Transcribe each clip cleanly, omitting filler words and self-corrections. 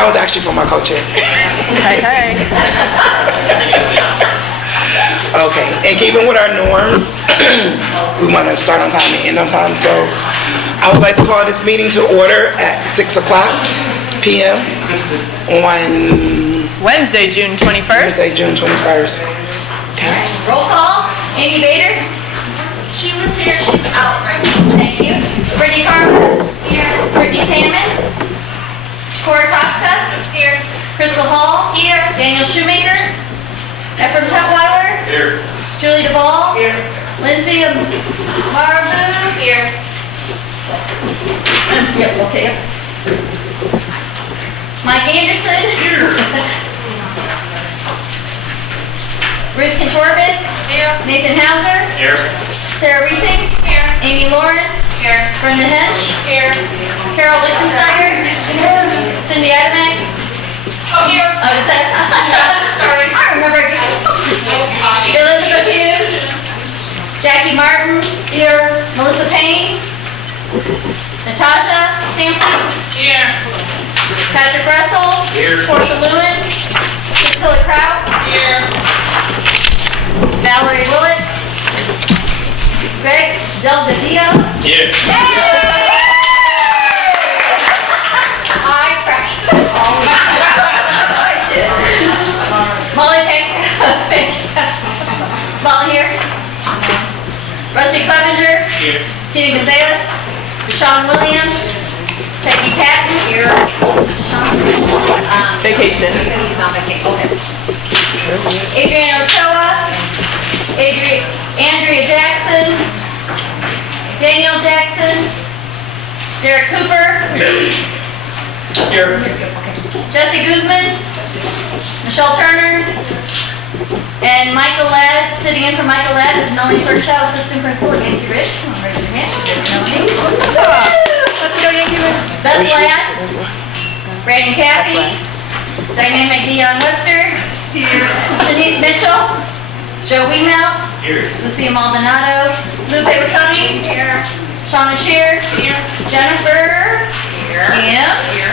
That was actually for my co-chair. Hey. Okay, and keeping with our norms, we want to start on time and end on time. So I would like to call this meeting to order at 6 o'clock p.m. on Wednesday, June 21st. Wednesday, June 21st. Okay. Roll call. Amy Bader. She was here. She's out right now. Thank you. Brittany Carver. Here. Brittany Taman. Cora Costa. Here. Crystal Hall. Here. Daniel Shoemaker. Ephraim Tutwiler. Here. Julie DeVall. Here. Lindsay Marvu. Here. Yep, okay. Mike Anderson. Here. Ruth Kantorowicz. Here. Nathan Hauser. Here. Sarah Reesing. Here. Amy Lawrence. Here. Brenda Hench. Here. Carol Lichtensteiger. Cindy Adamek. Oh, here. Oh, is that? Sorry. I remember. Elizabeth Hughes. Jackie Martin. Here. Melissa Payne. Natasha Sampson. Here. Patrick Russell. Here. Portia Lewin. Priscilla Kraut. Here. Valerie Willits. Greg Del Dio. Here. I crashed. Molly Peck. Molly here. Rusty Clevenger. Here. Tina Gonzalez. Sean Williams. Peggy Patton. Here. Vacation. He's on vacation. Adrian Ochoa. Andrea Jackson. Daniel Jackson. Derek Cooper. Here. Jesse Guzman. Michelle Turner. And Michael Ladd, sitting in for Michael Ladd, is Melanie Birchow, assistant principal at Yankee Ridge. Come on, raise your hand. Melanie. Let's go, Yankee. Beth Ladd. Brandon Caffey. Dynamic Dion Webster. Denise Mitchell. Joe Wiemelt. Here. Lucia Maldonado. Lou Peperoni. Here. Shauna Shear. Here. Jennifer. Here. Kim. Here.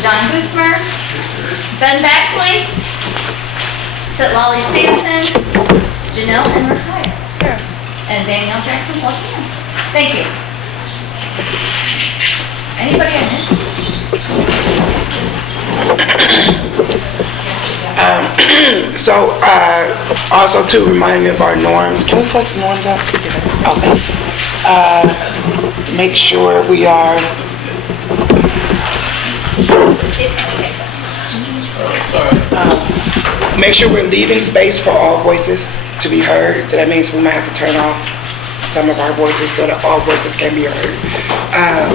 John Bootsmer. Ben Baxley. Lolly Sampson. Janelle and Retired. Sure. And Danielle Jackson. Welcome. Thank you. Anybody I missed? So, also to remind me of our norms. Can we put some norms up? Okay. Make sure we are. Make sure we're leaving space for all voices to be heard. So that means we might have to turn off some of our voices so that all voices can be heard.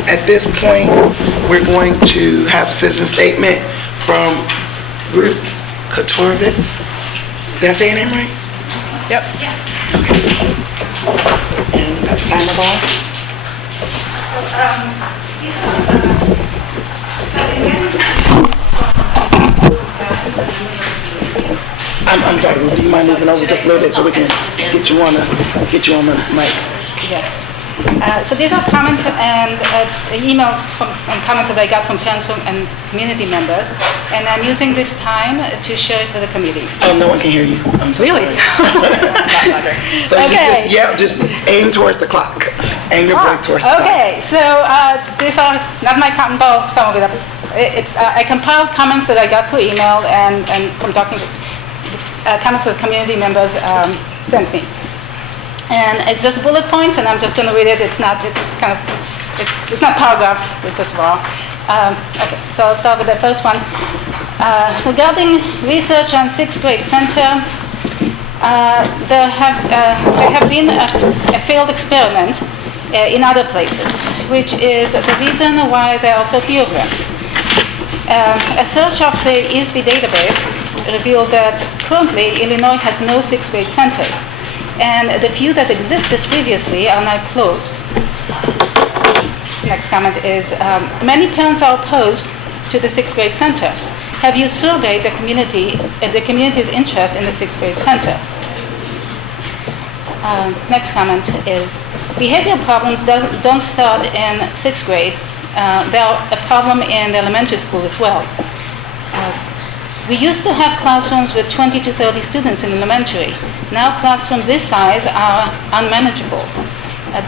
At this point, we're going to have a citizen statement from Ruth Kantorowicz. Did I say your name right? Yep. Okay. And got the timer going? I'm sorry, do you mind moving over just a little bit so we can get you on the mic? Yeah. So these are comments and emails and comments that I got from parents and community members, and I'm using this time to share it with the committee. Oh, no one can hear you. I'm so Really? sorry. So Okay. just aim towards the clock. Aim your voice towards the clock. Okay, so these are not my comment, well, some of it. It's I compiled comments that I got through email and from talking comments that community members sent me. And it's just bullet points, and I'm just going to read it. It's not paragraphs. It's just raw. Okay, so I'll start with the first one. Regarding research on sixth grade center, there have been a failed experiment in other places, which is the reason why there are so few of them. A search of the ESB database revealed that currently Illinois has no sixth grade centers, and the few that existed previously are now closed. Next comment is, many parents are opposed to the sixth grade center. Have you surveyed the community's interest in the sixth grade center? Next comment is, behavioral problems don't start in sixth grade. They are a problem in the elementary school as well. We used to have classrooms with 20 to 30 students in elementary. Now classrooms this size are unmanageable.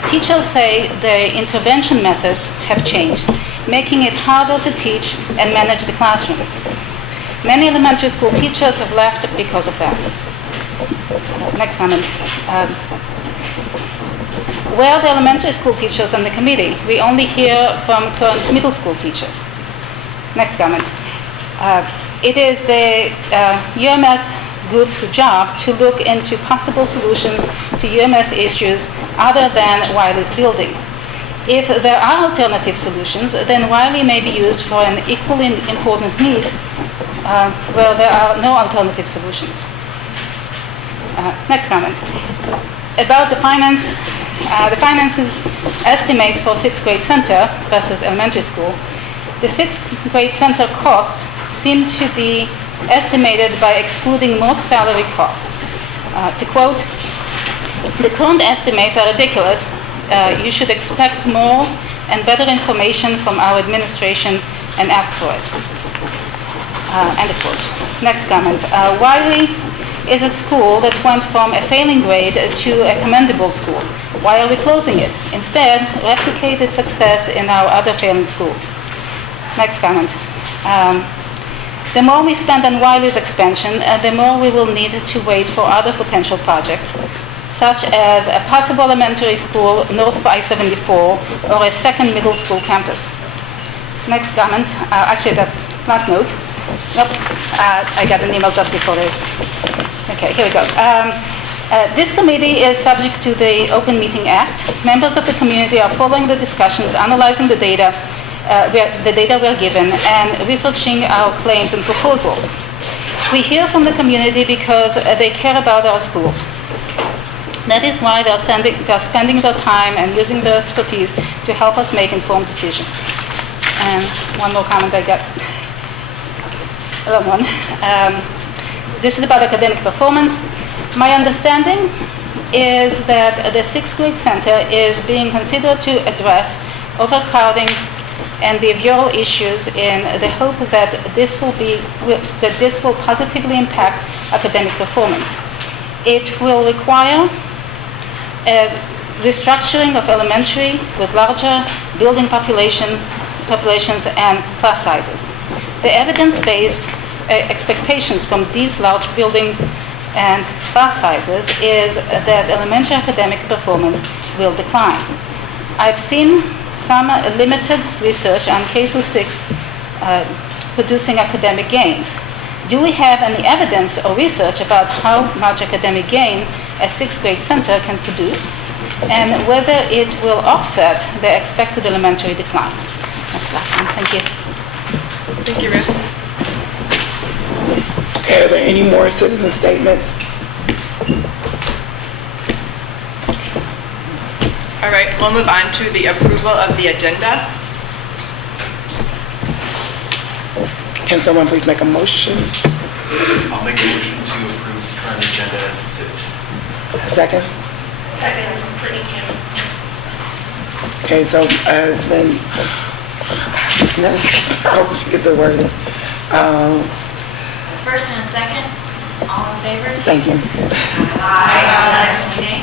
Teachers say the intervention methods have changed, making it harder to teach and manage the classroom. Many elementary school teachers have left because of that. Next comment. Where are the elementary school teachers on the committee? We only hear from current middle school teachers. Next comment. It is the UMS group's job to look into possible solutions to UMS issues other than Wiley's building. If there are alternative solutions, then Wiley may be used for an equally important need where there are no alternative solutions. Next comment. About the finances estimates for 6th grade center versus elementary school. The 6th grade center costs seem to be estimated by excluding most salary costs. To quote, "The current estimates are ridiculous. You should expect more and better information from our administration and ask for it." End of quote. Next comment. Wiley is a school that went from a failing grade to a commendable school. Why are we closing it? Instead, replicate its success in our other failing schools. Next comment. The more we spend on Wiley's expansion, the more we will need to wait for other potential projects, such as a possible elementary school north of I-74 or a second middle school campus. Next comment. Actually, that's last note. Nope. I got an email just before the... Okay, here we go. This committee is subject to the Open Meeting Act. Members of the community are following the discussions, analyzing the data we're given, and researching our claims and proposals. We hear from the community because they care about our schools. That is why they're spending their time and using their expertise to help us make informed decisions. And one more comment I got. Another one. This is about academic performance. My understanding is that the 6th grade center is being considered to address overcrowding and behavioral issues in the hope that this will positively impact academic performance. It will require a restructuring of elementary with larger building populations and class sizes. The evidence-based expectations from these large buildings and class sizes is that elementary academic performance will decline. I've seen some limited research on K-6 producing academic gains. Do we have any evidence or research about how much academic gain a 6th grade center can produce and whether it will offset the expected elementary decline? That's the last one. Thank you. Thank you, Ruth. Okay, are there any more citizen statements? All right, we'll move on to the approval of the agenda. Can someone please make a motion? I'll make a motion to approve the current agenda as it sits. Second? Okay, so it's been, no, I'll get the word. First and a second, all in favor? Thank you. Aye. Nay?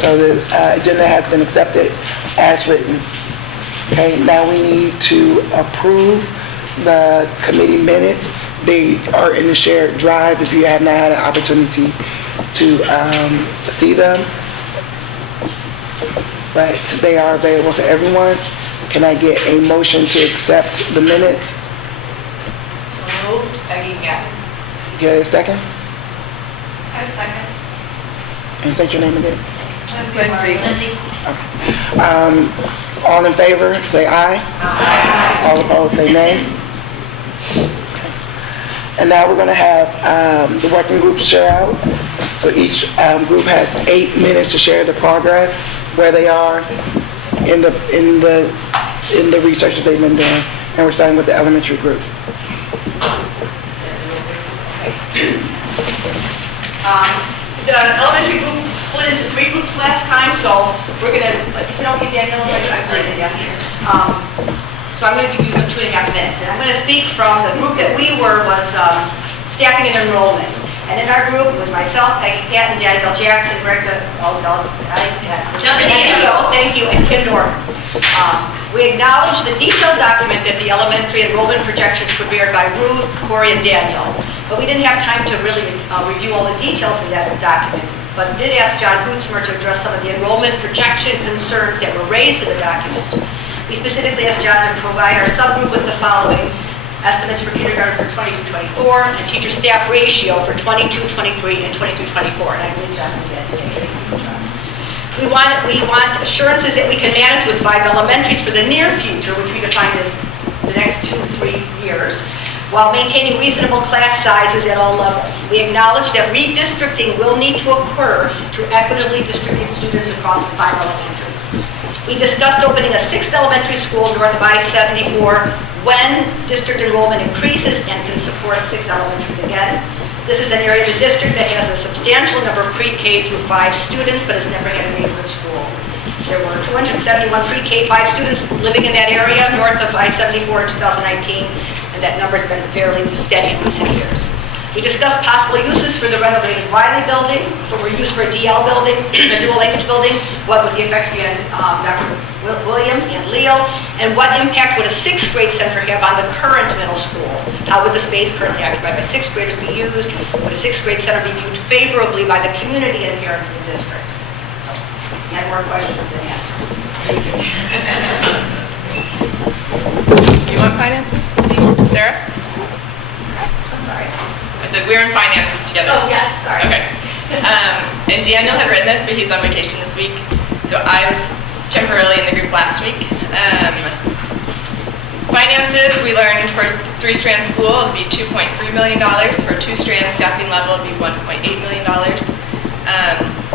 So the agenda has been accepted as written. Okay, now we need to approve the committee minutes. They are in the shared drive if you have not had an opportunity to see them. But they are available to everyone. Can I get a motion to accept the minutes? So moved. Get a second? A second. And state your name again. Lindsay. All in favor, say aye. Aye. All opposed, say nay. Okay. And now we're going to have the working group share out. So each group has 8 minutes to share the progress, where they are in the research that they've been doing. And we're starting with the elementary group. The elementary group split into 3 groups last time, so we're gonna, if you don't get the So I'm going to use them 2.5 minutes. And I'm going to speak from the group that we were was staffing and enrollment. And in our group, it was myself, Peggy Patton, Danielle Jackson, Greg, thank you, and Kim Norton. We acknowledge the detailed document that the elementary enrollment projections prepared by Ruth, Corey, and Danielle. But we didn't have time to really review all the details in that document. But did ask John Gutzmer to address some of the enrollment projection concerns that were raised in the document. We specifically asked John to provide our subgroup with the following: estimates for kindergarten for 22-24, and teacher-staff ratio for 22-23 and 23-24. And I believe John did that today. We want assurances that we can manage with 5 elementaries for the near future, which we define as the next 2-3 years, while maintaining reasonable class sizes at all levels. We acknowledge that redistricting will need to occur to equitably distribute students across the 5 elementaries. We discussed opening a 6th elementary school north of I-74 when district enrollment increases and can support 6 elementaries again. This is an area of the district that has a substantial number of pre-K through 5 students, but has never had a neighborhood school. There were 271 pre-K 5 students living in that area north of I-74 in 2019, and that number has been fairly steady in recent years. We discussed possible uses for the renovated Wiley building, for use for a DL building, a dual language building, what would the effects be on Dr. Williams and Leo, and what impact would a 6th grade center have on the current middle school? How would the space currently occupied by 6th graders be used? Would a 6th grade center be viewed favorably by the community and parents in the district? So, we had more questions than answers. Thank you. You want finances? Sarah? I'm sorry. I said we're in finances together. Oh, yes, sorry. Okay. And Daniel had written this, but he's on vacation this week. So I was temporarily in the group last week. Finances, we learned for 3-strand school, it would be $2.3 million. For 2-strand staffing level, it would be $1.8 million.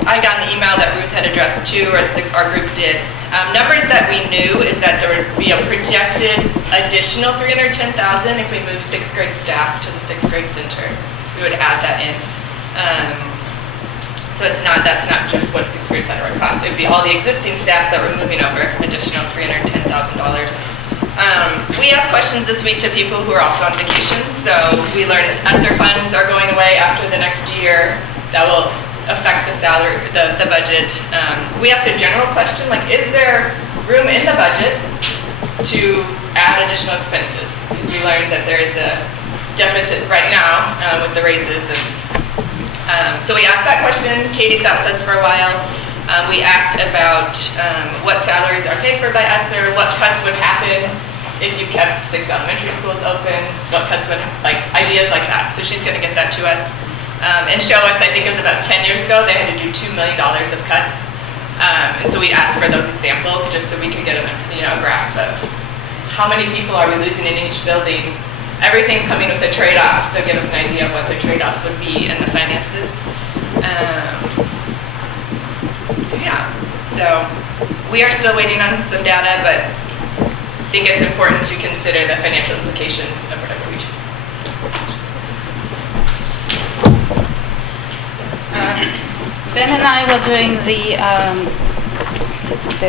I got an email that Ruth had addressed too, or our group did. Numbers that we knew is that there would be a projected additional $310,000 if we moved 6th grade staff to the 6th grade center. We would add that in. So that's not just what a 6th grade center would cost. It would be all the existing staff that we're moving over, additional $310,000. We asked questions this week to people who are also on vacation. So we learned ESSER funds are going away after the next year. That will affect the salary, the budget. We asked a general question, like, is there room in the budget to add additional expenses? Because we learned that there is a deficit right now with the raises. And so we asked that question. Katie sat with us for a while. We asked about what salaries are paid for by ESSER, what cuts would happen if you kept 6 elementary schools open, what cuts would, like, ideas like that. So she's gonna get that to us. And show us, I think it was about 10 years ago, they had to do $2 million of cuts. And so we asked for those examples just so we could get a grasp of how many people are we losing in each building. Everything's coming with a trade-off, so give us an idea of what the trade-offs would be in the finances. Yeah, so we are still waiting on some data, but I think it's important to consider the financial implications of whatever we choose. Ben and I were doing the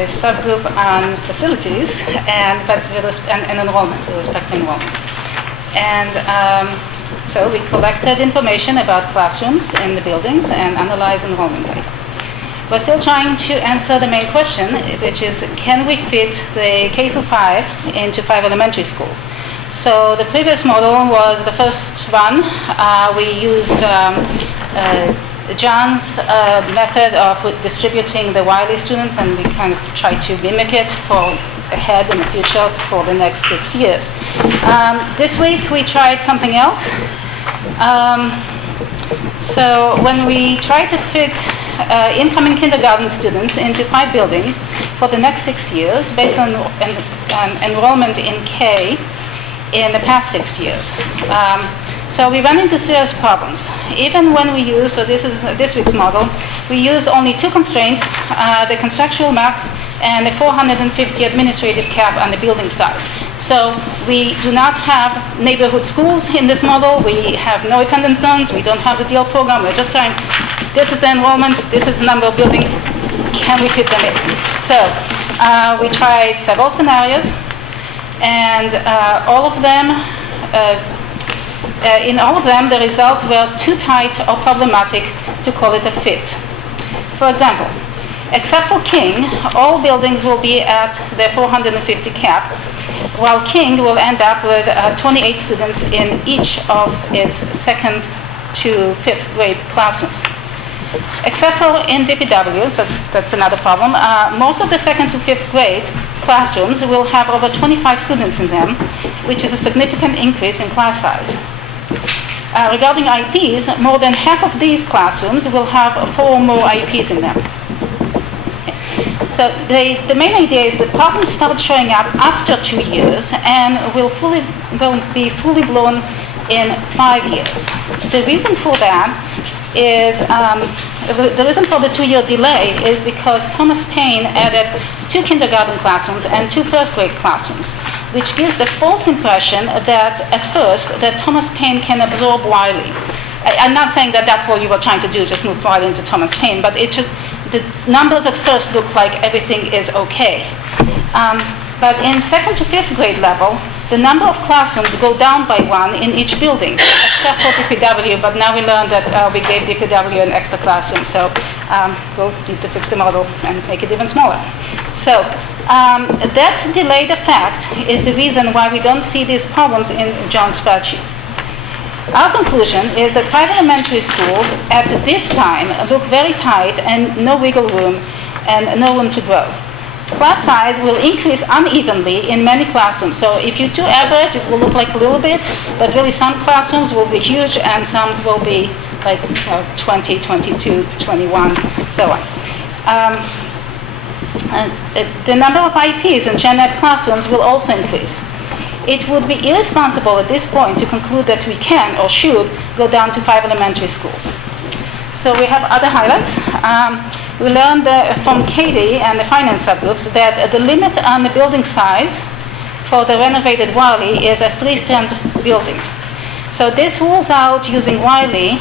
subgroup on facilities and enrollment, with respect to enrollment. And so we collected information about classrooms in the buildings and analyzed enrollment data. We're still trying to answer the main question, which is, can we fit the K through 5 into 5 elementary schools? So the previous model was the first one. We used John's method of distributing the Wiley students, and we kind of tried to mimic it for ahead in the future for the next 6 years. This week we tried something else. So when we tried to fit incoming kindergarten students into 5 buildings for the next 6 years, based on enrollment in K in the past 6 years. So we ran into serious problems. Even when we use, so this is this week's model, we use only 2 constraints, the constructional max and the 450 administrative cap on the building size. So we do not have neighborhood schools in this model. We have no attendance zones. We don't have the DL program. We're just trying, this is the enrollment, this is the number of buildings. Can we fit them in? So we tried several scenarios. and all of them, in all of them, the results were too tight or problematic to call it a fit. For example, except for King, all buildings will be at their 450 cap, while King will end up with 28 students in each of its 2nd to 5th grade classrooms. Except for in DPW, so that's another problem, most of the 2nd to 5th grade classrooms will have over 25 students in them, which is a significant increase in class size. Regarding IEPs, more than half of these classrooms will have 4 or more IEPs in them. So the main idea is that problems start showing up after 2 years and will be fully blown in 5 years. The reason for that is, the reason for the 2-year delay is because Thomas Paine added 2 kindergarten classrooms and 2 first grade classrooms, which gives the false impression that at first that Thomas Paine can absorb Wiley. I'm not saying that that's what you were trying to do, just move Wiley into Thomas Paine, but it just, the numbers at first look like everything is okay. But in 2nd to 5th grade level, the number of classrooms go down by 1 in each building, except for DPW, but now we learned that we gave DPW an extra classroom, so we'll need to fix the model and make it even smaller. So that delayed effect is the reason why we don't see these problems in John's spreadsheets. Our conclusion is that 5 elementary schools at this time look very tight and no wiggle room and no room to grow. Class size will increase unevenly in many classrooms. So if you do average, it will look like a little bit, but really some classrooms will be huge and some will be like 20, 22, 21, so on. The number of IEPs in Gen Ed classrooms will also increase. It would be irresponsible at this point to conclude that we can or should go down to 5 elementary schools. So we have other highlights. We learned from Katie and the finance subgroups that the limit on the building size for the renovated Wiley is a 3-strand building. So this rules out using Wiley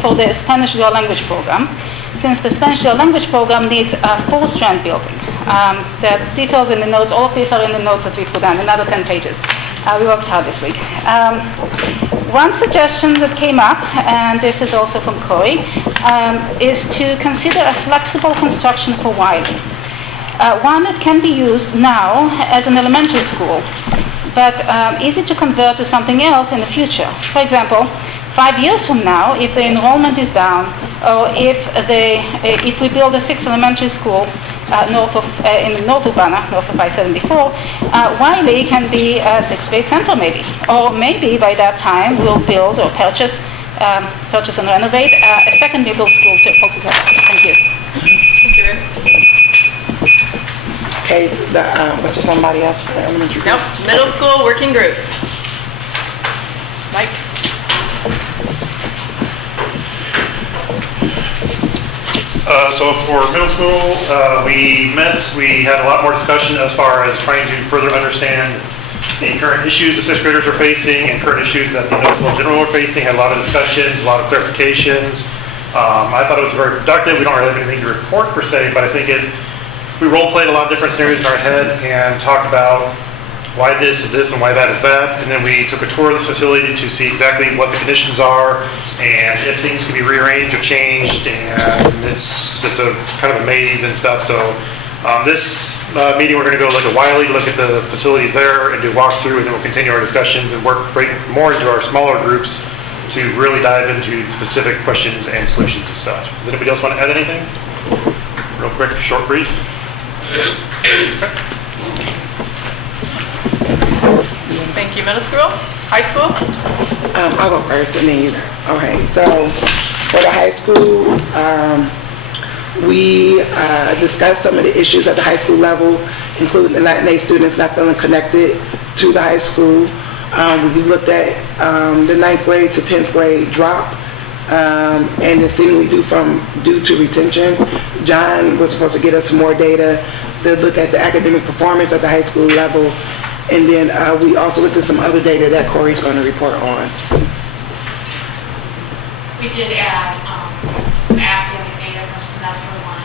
for the Spanish dual language program, since the Spanish dual language program needs a 4-strand building. The details in the notes, all of these are in the notes that we put on, another 10 pages. We worked hard this week. One suggestion that came up, and this is also from Corey, is to consider a flexible construction for Wiley. One that can be used now as an elementary school, but easy to convert to something else in the future. For example, 5 years from now, if the enrollment is down, or if we build a 6th elementary school in North Urbana, north of I-74, Wiley can be a 6th grade center maybe. Or maybe by that time we'll build or purchase and renovate a 2nd middle school altogether. Thank you. Thank you, Ruth. Okay, was there somebody else for the elementary? Nope, middle school working group. Mike? So for middle school, we had a lot more discussion as far as trying to further understand the current issues the 6th graders are facing and current issues that the middle school in general are facing. Had a lot of discussions, a lot of clarifications. I thought it was very productive. We don't really have anything to report per se, but I think we role-played a lot of different scenarios in our head and talked about why this is this and why that is that. And then we took a tour of this facility to see exactly what the conditions are and if things can be rearranged or changed. And it's a kind of a maze and stuff. So this meeting, we're going to go look at Wiley, look at the facilities there and do a walkthrough, and then we'll continue our discussions and work more into our smaller groups to really dive into specific questions and solutions and stuff. Does anybody else want to add anything? Real quick, short brief. Thank you. Middle school? High school? I'll go first and then you. Okay, so for the high school, we discussed some of the issues at the high school level, including the Latinx students not feeling connected to the high school. We looked at the 9th grade to 10th grade drop and the seemingly due to retention. John was supposed to get us some more data to look at the academic performance at the high school level. And then we also looked at some other data that Corey's going to report on. We did add some academic data from semester 1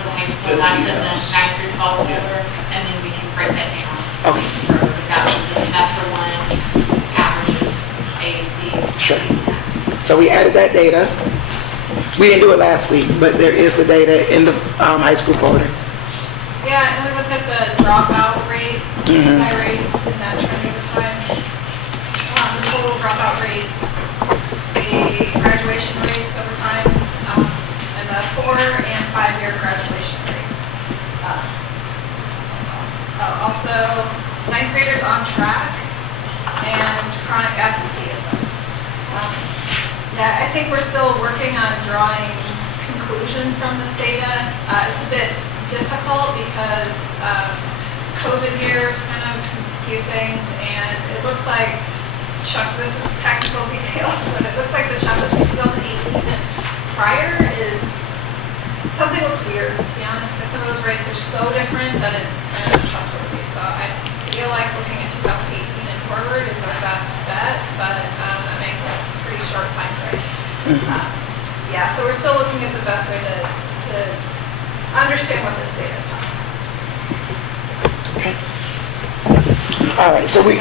for the high school. That's in the 9 through 12 folder, and then we can break that down. Okay. Sure. So we added that data. We didn't do it last week, but there is the data in the high school folder. Yeah, and we looked at the dropout rate by race and that trend over time. The total dropout rate, the graduation rates over time, and the 4 and 5 year graduation rates. Also, 9th graders on track and chronic absenteeism. Yeah, I think we're still working on drawing conclusions from this data. It's a bit difficult because COVID years kind of skew things, and it looks like, Chuck, this is technical details, but it looks like the Chuck between 2018 and prior is, something looks weird, to be honest. Like, some of those rates are so different that it's kind of untrustworthy. So I feel like looking at 2018 and forward is our best bet, but that makes a pretty short time frame. Yeah, so we're still looking at the best way to understand what this data is telling us. Okay. All right, so we,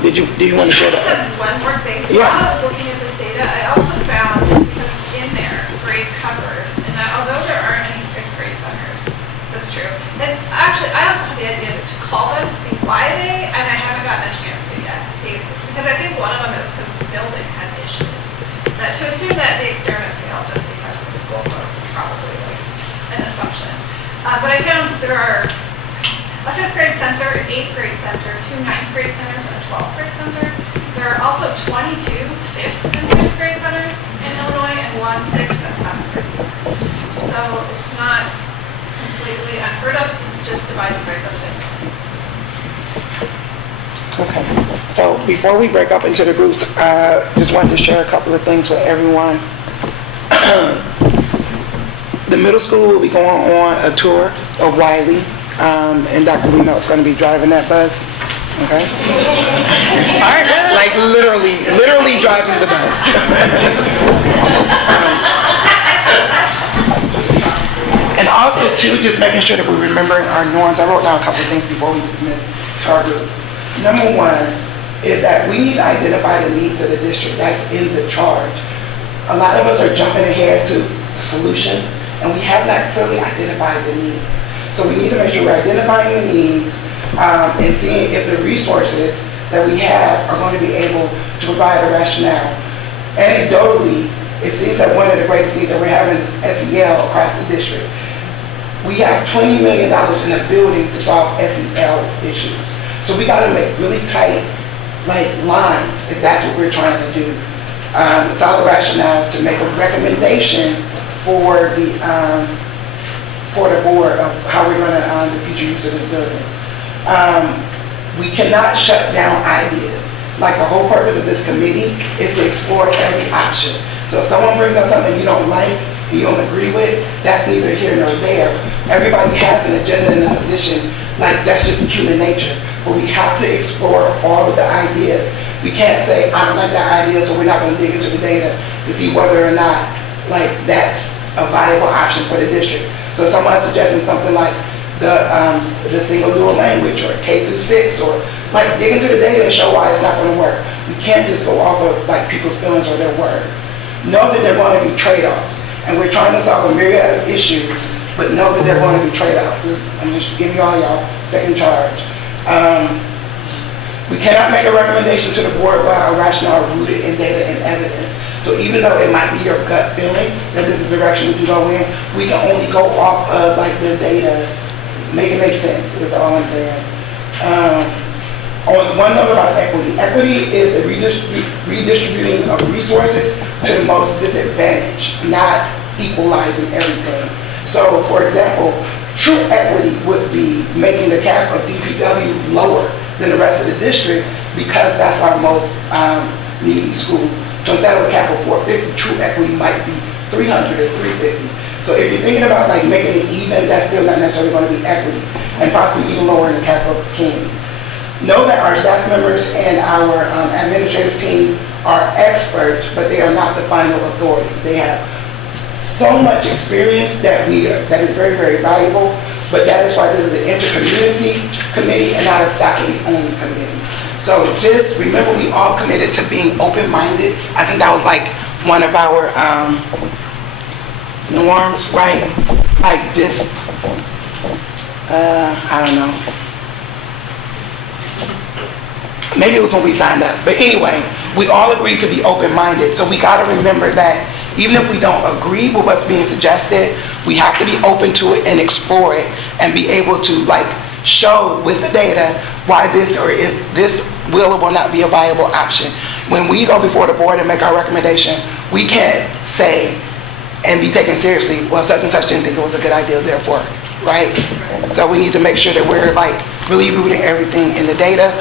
do you want to share I just that? have one more thing. Yeah. While I was looking at this data, I also found, because it's in there, grades covered, and that although there aren't any 6th grade centers, that's true. And actually, I also had the idea to call them to see why they, and I haven't gotten a chance to yet to see, because I think one of them is because the building had issues. That to assume that the experiment failed just because the school closed is probably like an assumption. But I found that there are a 5th grade center, an 8th grade center, 2 9th grade centers, and a 12th grade center. There are also 22 5th and 6th grade centers in Illinois, and 1 6th and 7th grade center. So it's not completely unheard of to just divide the grades up into. Okay. So before we break up into the groups, just wanted to share a couple of things with everyone. The middle school will be going on a tour of Wiley, and Dr. Lino is going to be driving that bus. Okay? All right. Like literally driving the bus. And also, too, just making sure that we're remembering our norms. I wrote down a couple of things before we dismiss our groups. Number one is that we need to identify the needs of the district. That's in the charge. A lot of us are jumping ahead to solutions, and we have not clearly identified the needs. So we need to make sure we're identifying the needs and seeing if the resources that we have are going to be able to provide a rationale. Anecdotally, it seems that one of the greatest needs that we're having is SEL across the district. We have $20 million in a building to solve SEL issues. So we got to make really tight lines if that's what we're trying to do. It's all the rationales to make a recommendation for the board of how we're going to the future use of this building. We cannot shut down ideas. Like, the whole purpose of this committee is to explore every option. So if someone brings up something you don't like, you don't agree with, that's neither here nor there. Everybody has an agenda and a position, like that's just human nature. But we have to explore all of the ideas. We can't say, I don't like that idea, so we're not going to dig into the data to see whether or not that's a viable option for the district. So if someone's suggesting something like the single dual language or K through 6, or dig into the data and show why it's not going to work. We can't just go off of people's feelings or their word. Know that there are going to be trade-offs. And we're trying to solve a myriad of issues, but know that there are going to be trade-offs. I'm just giving y'all second charge. We cannot make a recommendation to the board without a rationale rooted in data and evidence. So even though it might be your gut feeling that this is the direction we can go in, we can only go off of the data, make it make sense, is all I'm saying. On one note about equity. Equity is a redistributing of resources to the most disadvantaged, not equalizing everything. So, for example, true equity would be making the cap of DPW lower than the rest of the district because that's our most needy school. So instead of a cap of 450, true equity might be 300 or 350. So if you're thinking about making it even, that's still not necessarily going to be equity, and possibly even lower in the cap of King. Know that our staff members and our administrative team are experts, but they are not the final authority. They have so much experience that is very, very valuable, but that is why this is an intercommunity committee and not a faculty-only committee. So just remember, we all committed to being open-minded. I think that was like one of our norms, right? Like just, I don't know. Maybe it was when we signed up. But anyway, we all agreed to be open-minded. So we got to remember that even if we don't agree with what's being suggested, we have to be open to it and explore it and be able to like show with the data why this or is this will or will not be a viable option. When we go before the board and make our recommendation, we can't say and be taken seriously, well, such and such didn't think it was a good idea, therefore, right? So we need to make sure that we're like really rooting everything in the data.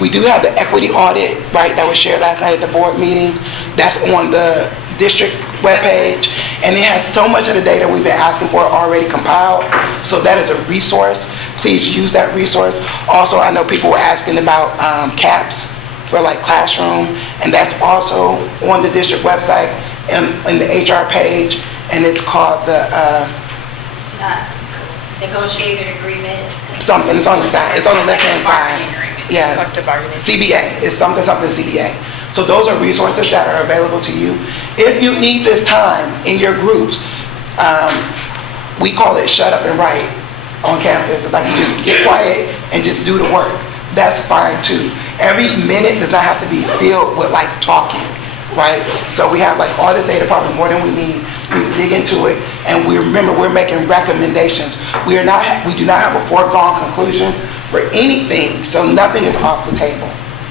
We do have the equity audit, right, that was shared last night at the board meeting. That's on the district webpage, and it has so much of the data we've been asking for already compiled. So that is a resource. Please use that resource. Also, I know people were asking about CAPS for like classroom, and that's also on the district website and in the HR page, and it's called the Negotiated agreement. something. It's on the side. It's on the left-hand side. Yes. CBA. It's something CBA. So those are resources that are available to you. If you need this time in your groups, we call it shut up and write on campus. It's like you just get quiet and just do the work. That's fine too. Every minute does not have to be filled with like talking, right? So we have like all this data, probably more than we need. We dig into it, and we remember we're making recommendations. We do not have a foregone conclusion for anything, so nothing is off the table.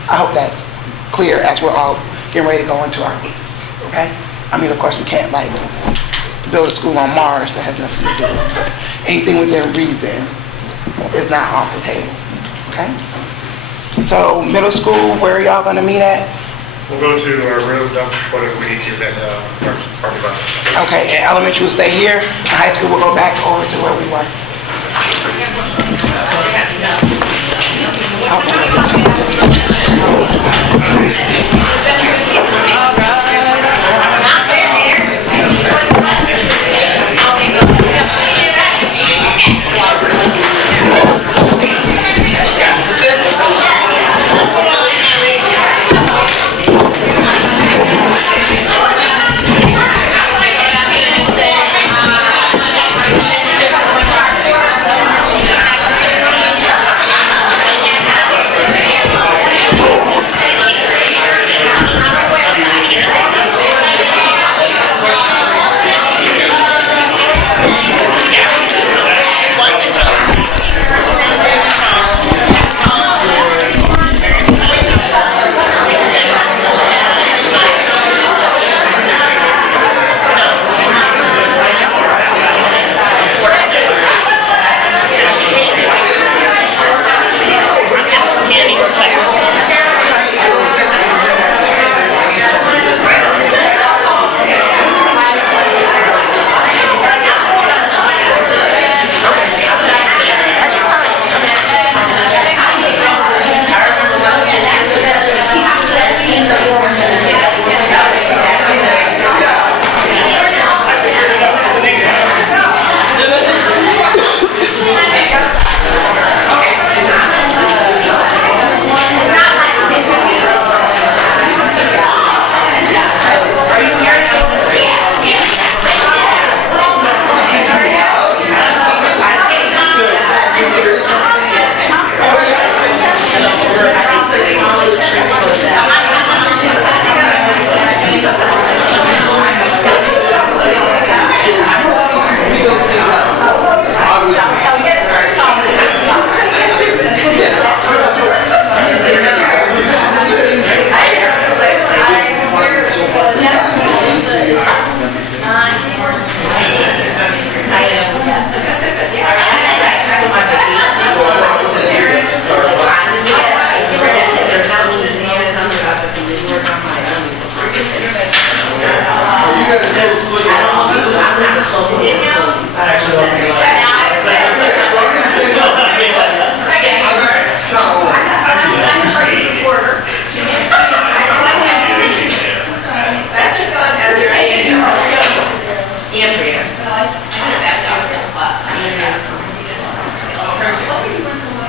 I hope that's clear as we're all getting ready to go into our groups, okay? I mean, of course, we can't like build a school on Mars that has nothing to do with it. Anything within reason is not off the table, okay? So middle school, where are y'all gonna meet at? We'll go to our room, dump whatever we need to, then our party bus. Okay, and elementary will stay here, and high school will go back over to where we were.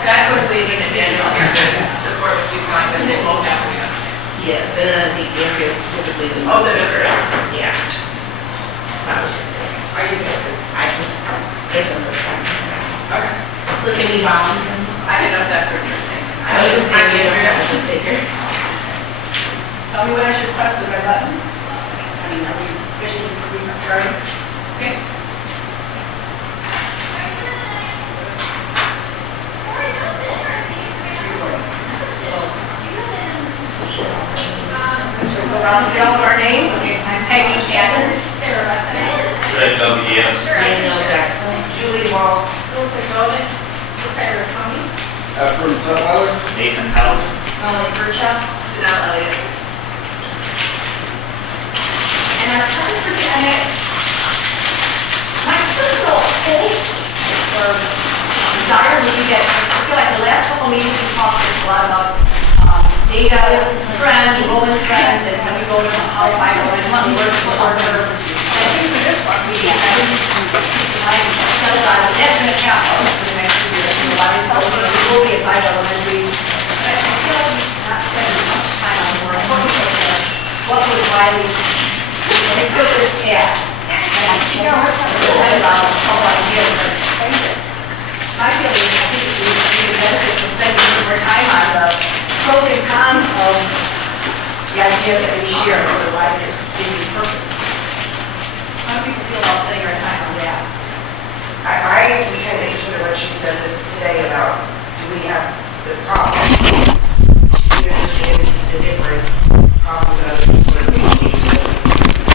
That was leading to Daniel here to support what you find Yes, and I think Andrea is typically the. Oh, the number. Yeah. So I was just there. Are you good? I can, there's a number. Okay. Look at me, Mom. I didn't know if that's what you were saying. I was just thinking, I should figure. Tell me when I should press the red button. I mean, are we officially ready? Okay. So we go around and say all of our names. Okay, I'm Peggy Evans. Sarah Russell. Daniel Jackson. Julie Wall. Elizabeth Gomez. Rebecca Tommy. From Tutwiler? Nathan Hauser. Melanie Burchell. Janelle Elliott. And our time for tonight, my personal hope or desire would be that, I feel like the last couple meetings we talked a lot about data trends, enrollment trends, and how we go to how I go and what we work short term. And I think for this one, we have set aside an estimate capital for the next 2 years. And a lot of stuff, we will be at 5 elementary. But I feel like we're not spending much time on more important things. What was Wiley, when he put this task, and you know, we're talking about how I give, but my feeling is I think we would benefit from spending more time on the pros and cons of the ideas that we share for the wider community purpose. How do people feel about spending our time on that? I was kind of interested in what she said this today about, do we have the problem? Do you understand the different problems of